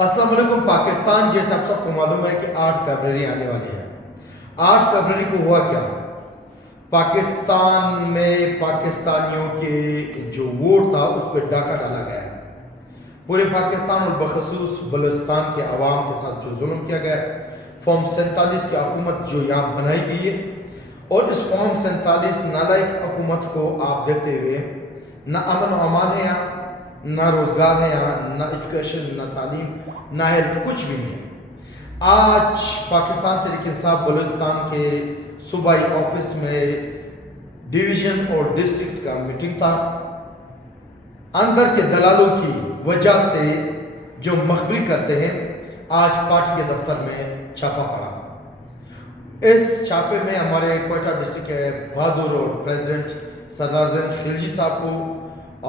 السلام علیکم پاکستان، جیسے آپ سب کو معلوم ہے کہ 8 فروری آنے والی ہے۔ 8 فروری کو ہوا کیا؟ پاکستان میں پاکستانیوں کے جو ووٹ تھا اس پہ ڈاکہ ڈالا گیا ہے۔ پورے پاکستان اور بخصوص بلوچستان کے عوام کے ساتھ جو ظلم کیا گیا ہے، فارم 47 کی حکومت جو یہاں بنائی گئی ہے، اور اس فارم 47 نالائق حکومت کو آپ دیکھتے ہوئے نہ امن و امان ہے یہاں، نہ روزگار ہے یہاں، نہ ایجوکیشن، نہ تعلیم، نہ ہیلتھ، کچھ بھی نہیں ہے۔ آج پاکستان تحریک انصاف بلوچستان کے صوبائی آفس میں ڈویژن اور ڈسٹرکٹس کا میٹنگ تھا۔ اندر کے دلالوں کی وجہ سے جو مخبری کرتے ہیں، آج پارٹی کے دفتر میں چھاپا پڑا۔ اس چھاپے میں ہمارے کوئٹہ ڈسٹرکٹ کے بہادر اور پریزیڈنٹ سردار زین خلجی صاحب کو،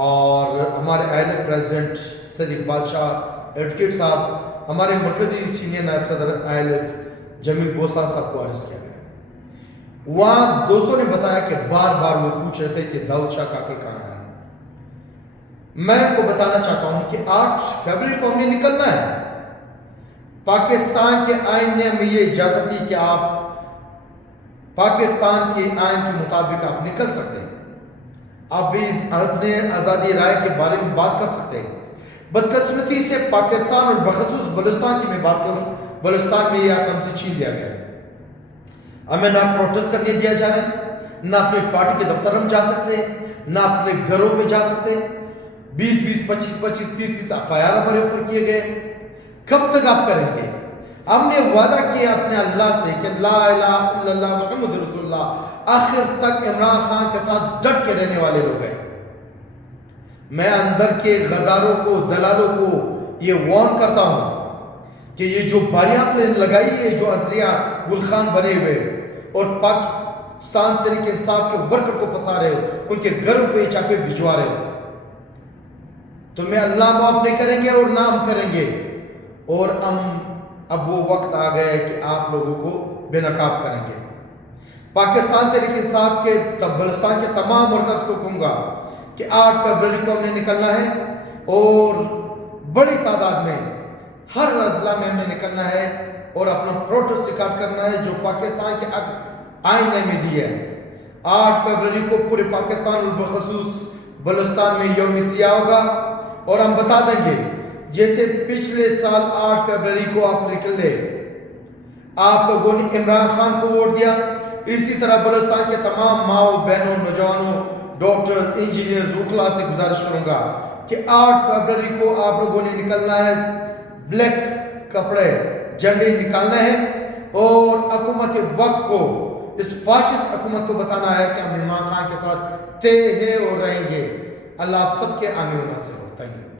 اور ہمارے اہل پریزیڈنٹ سید اقبال شاہ ایڈوکیٹ صاحب، ہمارے مرکزی سینئر نائب صدر اہل جمیل بوستان صاحب کو اریسٹ کیا گیا۔ وہاں دوستوں نے بتایا کہ بار بار وہ پوچھ رہے تھے کہ داؤد شاہ کاکڑ کہاں ہے۔ میں آپ کو بتانا چاہتا ہوں کہ 8 فروری کو ہم نے نکلنا ہے۔ پاکستان کے آئین نے ہمیں یہ اجازت دی کہ آپ پاکستان کے آئین کے مطابق آپ نکل سکتے ہیں، آپ بھی اپنے آزادی رائے کے بارے میں بات کر سکتے ہیں۔ بدقسمتی سے پاکستان اور بخصوص بلوچستان کی میں بات کروں، بلوچستان میں یہ حق ہم سے چھین لیا گیا ہے۔ ہمیں نہ پروٹیسٹ کرنے دیا جا رہا ہے، نہ اپنے پارٹی کے دفتر ہم جا سکتے ہیں، نہ اپنے گھروں میں جا سکتے ہیں۔ 20-20، 25-25، 30-30 FIR ہمارے اوپر کیے گئے۔ کب تک آپ کریں گے؟ ہم نے وعدہ کیا اپنے اللہ سے کہ لا الہ الا اللہ محمد رسول اللہ، آخر تک عمران خان کے ساتھ ڈٹ کے رہنے والے لوگ ہیں۔ میں اندر کے غداروں کو، دلالوں کو یہ وارن کرتا ہوں کہ یہ جو باریاں آپ نے لگائی ہے، جو ازریہ گلخان بنے ہوئے اور پاکستان تحریک انصاف کے ورکر کو پھنسا رہے ہو، ان کے گھروں پہ چاپے بھجوا رہے ہو، تو میں اللہ معاف نہیں کریں گے اور نہ ہم کریں گے۔ اور اب وہ وقت آ گیا ہے کہ آپ لوگوں کو بے نقاب کریں گے۔ پاکستان تحریک انصاف کے بلوچستان کے تمام ورکرز کو کہوں گا کہ 8 فروری کو ہم نے نکلنا ہے، اور بڑی تعداد میں ہر اضلاع میں ہم نے نکلنا ہے اور اپنا پروٹیسٹ ریکارڈ کرنا ہے جو پاکستان کے آئین نے ہمیں دی ہے۔ 8 فروری کو پورے پاکستان اور بخصوص بلوچستان میں یوم سیاہ ہوگا، اور ہم بتا دیں گے جیسے پچھلے سال 8 فروری کو آپ نکلے، آپ لوگوں نے عمران خان کو ووٹ دیا، اسی طرح بلوچستان کے تمام ماؤں بہنوں، نوجوانوں، ڈاکٹرز، انجینئرز، وکلاء سے گزارش کروں گا کہ 8 فروری کو آپ لوگوں نے نکلنا ہے، بلیک کپڑے، جھنڈے نکالنا ہے، اور حکومت وقت کو، اس فاشسٹ حکومت کو بتانا ہے کہ ہم عمران خان کے ساتھ تھے ہیں اور رہیں گے۔ اللہ آپ سب کے آمین و ناصر ہو۔ Thank you.